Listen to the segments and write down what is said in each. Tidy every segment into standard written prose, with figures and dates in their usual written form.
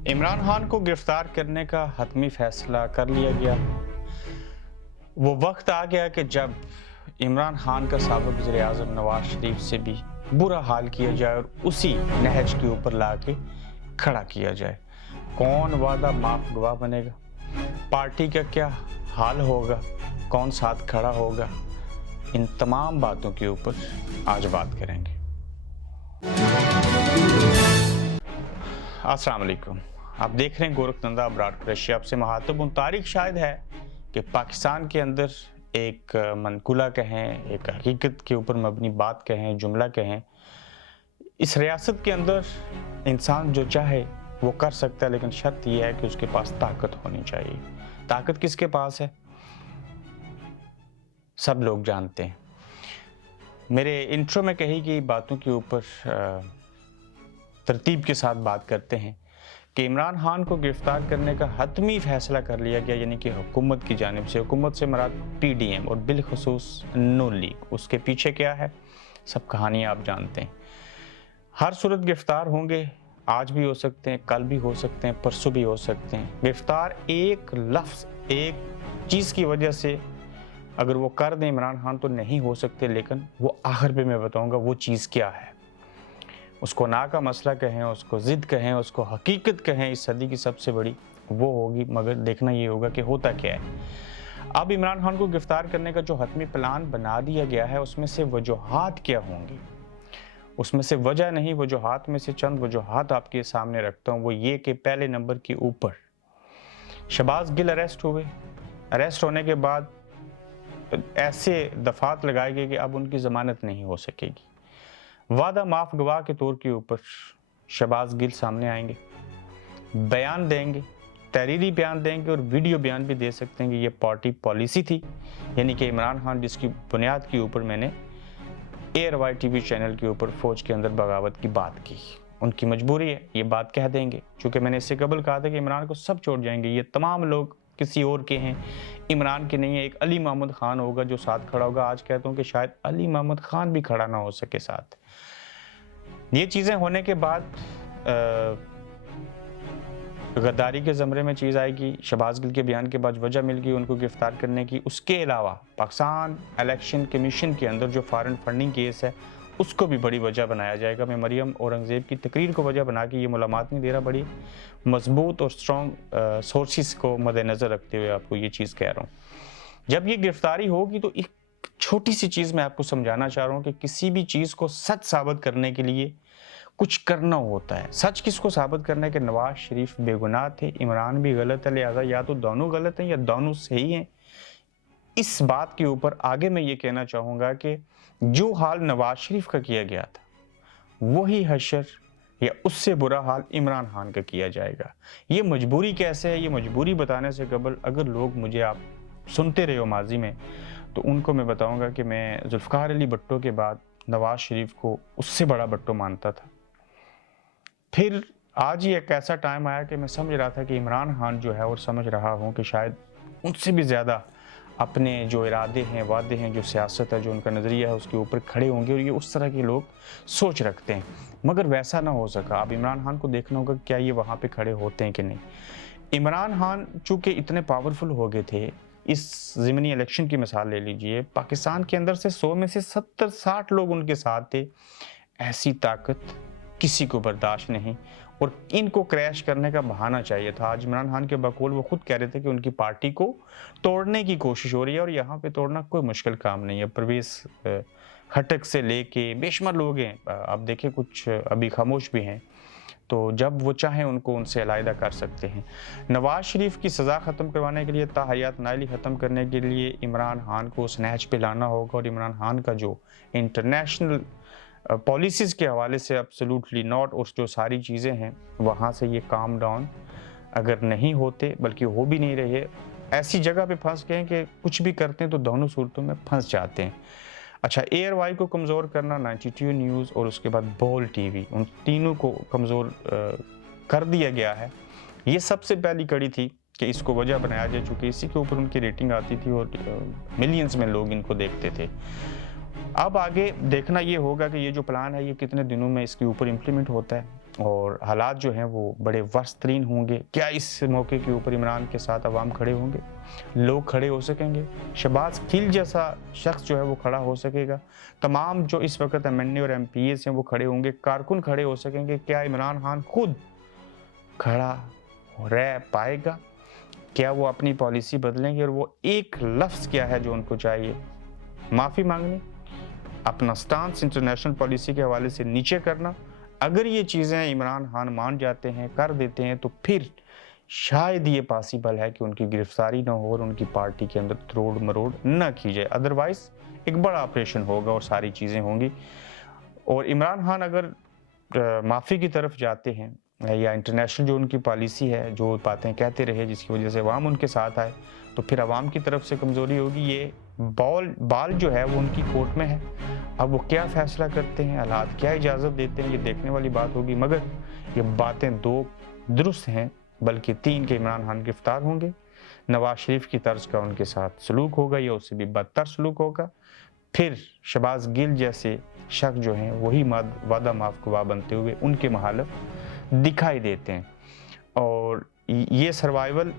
इमरान खान को गिरफ्तार करने का हतमी फैसला कर लिया गया। वो वक्त आ गया कि जब इमरान खान का साबिक वज़ीर-ए-आज़म नवाज शरीफ से भी बुरा हाल किया जाए और उसी नहज के ऊपर ला के खड़ा किया जाए। कौन वादा माफ गवाह बनेगा, पार्टी का क्या हाल होगा, कौन साथ खड़ा होगा, इन तमाम बातों के ऊपर आज बात करेंगे। अस्सलाम वालेकुम। आप देख रहे हैं गोरखनंदा अब्रार कुरैशी। आपसे महत्वपूर्ण तारीख शायद है कि पाकिस्तान के अंदर एक मनकुला कहें, एक हकीकत के ऊपर मबनी बात कहें, जुमला कहें, इस रियासत के अंदर इंसान जो चाहे वो कर सकता है, लेकिन शर्त यह है कि उसके पास ताकत होनी चाहिए। ताकत किसके पास है सब लोग जानते हैं। मेरे इंट्रो में कही गई बातों के ऊपर तरतीब के साथ बात करते हैं कि इमरान खान को गिरफ्तार करने का हतमी फैसला कर लिया गया, यानी कि हुकूमत की जानिब से। हुकूमत से मराद PDM और बिलखुसूस नून लीग। उसके पीछे क्या है सब कहानियाँ आप जानते हैं। हर सूरत गिरफ्तार होंगे, आज भी हो सकते हैं, कल भी हो सकते हैं, परसों भी हो सकते हैं। गिरफ्तार एक लफ्ज़, एक चीज़ की वजह से अगर वो कर दें इमरान खान तो नहीं हो सकते, लेकिन वो आखिर पे मैं बताऊँगा वो चीज़ क्या है। उसको ना का मसला कहें, उसको ज़िद कहें, उसको हकीकत कहें, इस सदी की सबसे बड़ी वो होगी, मगर देखना ये होगा कि होता क्या है। अब इमरान खान को गिरफ्तार करने का जो हतमी प्लान बना दिया गया है, उसमें से वजूहात क्या होंगी, उसमें से वजह नहीं, वजूहात में से चंद वजूहात आपके सामने रखता हूँ। वो ये कि पहले नंबर के ऊपर शहबाज गिल अरेस्ट हुए। अरेस्ट होने के बाद ऐसे दफात लगाए गए कि अब उनकी ज़मानत नहीं हो सकेगी। वादा माफ गवाह के तौर के ऊपर शहबाज गिल सामने आएंगे, बयान देंगे, तहरीरी बयान देंगे और वीडियो बयान भी दे सकते हैं कि ये पार्टी पॉलिसी थी, यानी कि इमरान खान जिसकी बुनियाद के ऊपर मैंने ARY TV चैनल के ऊपर फौज के अंदर बगावत की बात की, उनकी मजबूरी है, ये बात कह देंगे। चूँकि मैंने इससे कबल कहा था कि इमरान को सब छोड़ जाएंगे, ये तमाम लोग किसी और के हैं, इमरान के नहीं है। एक अली महमूद खान होगा जो साथ खड़ा होगा। आज कहता हूँ कि शायद अली महमूद खान भी खड़ा ना हो सके साथ। ये चीज़ें होने के बाद गद्दारी के ज़मरे में चीज़ आएगी। शहबाज गिल के बयान के बाद वजह मिल गई उनको गिरफ्तार करने की। उसके अलावा पाकिस्तान इलेक्शन कमीशन के अंदर जो फॉरेन फंडिंग केस है उसको भी बड़ी वजह बनाया जाएगा। मैं मरियम औरंगज़ेब की तकरीर को वजह बना के ये मालूमात नहीं दे रहा, बड़ी मजबूत और स्ट्रॉन्ग सोर्सेस को मद्देनज़र रखते हुए आपको ये चीज़ कह रहा हूँ। जब ये गिरफ्तारी होगी तो एक छोटी सी चीज़ मैं आपको समझाना चाह रहा हूँ कि किसी भी चीज़ को सच साबित करने के लिए कुछ करना होता है। सच किसको साबित करने के नवाज शरीफ बेगुनाह थे, इमरान भी गलत है, लिहाजा या तो दोनों गलत हैं या दोनों सही हैं। इस बात के ऊपर आगे मैं ये कहना चाहूँगा कि जो हाल नवाज शरीफ का किया गया था वही हशर या उससे बुरा हाल इमरान खान का किया जाएगा। ये मजबूरी कैसे है, ये मजबूरी बताने से कबल अगर लोग मुझे आप सुनते रहे हो माजी में, तो उनको मैं बताऊँगा कि मैं जुल्फ़िकार अली भुट्टो के बाद नवाज शरीफ को उससे बड़ा भुट्टो मानता था। फिर आज ही एक ऐसा टाइम आया कि मैं समझ रहा था कि इमरान खान जो है और समझ रहा हूँ कि शायद उनसे भी ज़्यादा अपने जो इरादे हैं, वादे हैं, जो सियासत है, जो उनका नज़रिया है उसके ऊपर खड़े होंगे और ये उस तरह के लोग सोच रखते हैं, मगर वैसा ना हो सका। अब इमरान खान को देखना होगा क्या ये वहाँ पे खड़े होते हैं कि नहीं। इमरान खान चूँकि इतने पावरफुल हो गए थे, इस ज़िमनी इलेक्शन की मिसाल ले लीजिए, पाकिस्तान के अंदर से 100 में से 70-60 लोग उनके साथ थे। ऐसी ताकत किसी को बर्दाश्त नहीं और इनको क्रैश करने का बहाना चाहिए था। आज इमरान खान के बकौल वो खुद कह रहे थे कि उनकी पार्टी को तोड़ने की कोशिश हो रही है और यहाँ पे तोड़ना कोई मुश्किल काम नहीं है। परवेज़ खटक से लेके बेशुमार लोग हैं, आप देखें कुछ अभी खामोश भी हैं, तो जब वो चाहें उनको उनसे अलहदा कर सकते हैं। नवाज शरीफ की सज़ा ख़त्म करवाने के लिए, ताहयात नाइली ख़त्म करने के लिए इमरान खान को उस नहज पे लाना होगा और इमरान खान का जो इंटरनेशनल पॉलिसीज़ के हवाले से एब्सोल्युटली नॉट, और जो सारी चीज़ें हैं वहाँ से ये काम डाउन अगर नहीं होते, बल्कि हो भी नहीं रहे, ऐसी जगह पे फंस गए कि कुछ भी करते हैं तो दोनों सूरतों में फंस जाते हैं। अच्छा, ARY को कमज़ोर करना, 92 न्यूज़ और उसके बाद बोल TV, उन तीनों को कमज़ोर कर दिया गया है। ये सबसे पहली कड़ी थी कि इसको वजह बनाया जाए, चूँकि इसी के ऊपर उनकी रेटिंग आती थी और मिलियंस में लोग इनको देखते थे। अब आगे देखना ये होगा कि ये जो प्लान है ये कितने दिनों में इसके ऊपर इम्प्लीमेंट होता है। और हालात जो हैं वो बड़े वर्स्ट तरीन होंगे। क्या इस मौके के ऊपर इमरान के साथ अवाम खड़े होंगे, लोग खड़े हो सकेंगे, शहबाज गिल जैसा शख्स जो है वो खड़ा हो सकेगा, तमाम जो इस वक्त एमएनए और एमपीएस हैं वो खड़े होंगे, कारकुन खड़े हो सकेंगे, क्या इमरान खान खुद खड़ा रह पाएगा, क्या वो अपनी पॉलिसी बदलेंगे? और वो एक लफ्ज़ क्या है जो उनको चाहिए, माफ़ी मांगनी, अपना स्टांस इंटरनेशनल पॉलिसी के हवाले से नीचे करना। अगर ये चीज़ें इमरान खान मान जाते हैं, कर देते हैं, तो फिर शायद ये पॉसिबल है कि उनकी गिरफ्तारी ना हो और उनकी पार्टी के अंदर तोड़ मरोड़ ना की जाए। अदरवाइज़ एक बड़ा ऑपरेशन होगा और सारी चीज़ें होंगी। और इमरान खान अगर माफ़ी की तरफ जाते हैं या इंटरनेशनल जो उनकी पॉलिसी है, जो बातें कहते रहे जिसकी वजह से अवाम उनके साथ आए, तो फिर अवाम की तरफ से कमज़ोरी होगी। ये बाल जो है वो उनकी कोर्ट में है। अब वो क्या फ़ैसला करते हैं, हालात क्या इजाज़त देते हैं, ये देखने वाली बात होगी। मगर ये बातें दो दुरुस्त हैं, बल्कि तीन के इमरान खान गिरफ्तार होंगे, नवाज शरीफ की तर्ज का उनके साथ सलूक होगा या उससे भी बदतर सलूक होगा। फिर शहबाज गिल जैसे शख्स जो हैं वही वादा माफ गवाह बनते हुए उनके महालफ दिखाई देते हैं। और ये सर्वाइवल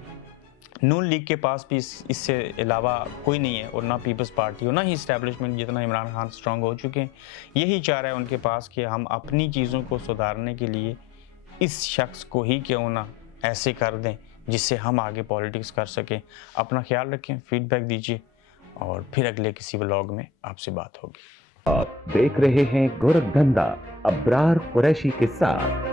नून लीग के पास भी इससे अलावा कोई नहीं है, और ना पीपल्स पार्टी और ना ही इस्टेब्लिशमेंट जितना इमरान खान स्ट्रांग हो चुके हैं। यही चाह रहा है उनके पास कि हम अपनी चीज़ों को सुधारने के लिए इस शख्स को ही क्यों ना ऐसे कर दें जिससे हम आगे पॉलिटिक्स कर सकें। अपना ख्याल रखें, फीडबैक दीजिए और फिर अगले किसी व्लॉग में आपसे बात होगी। आप देख रहे हैं गोरखधंधा अब्रार कुरैशी के साथ।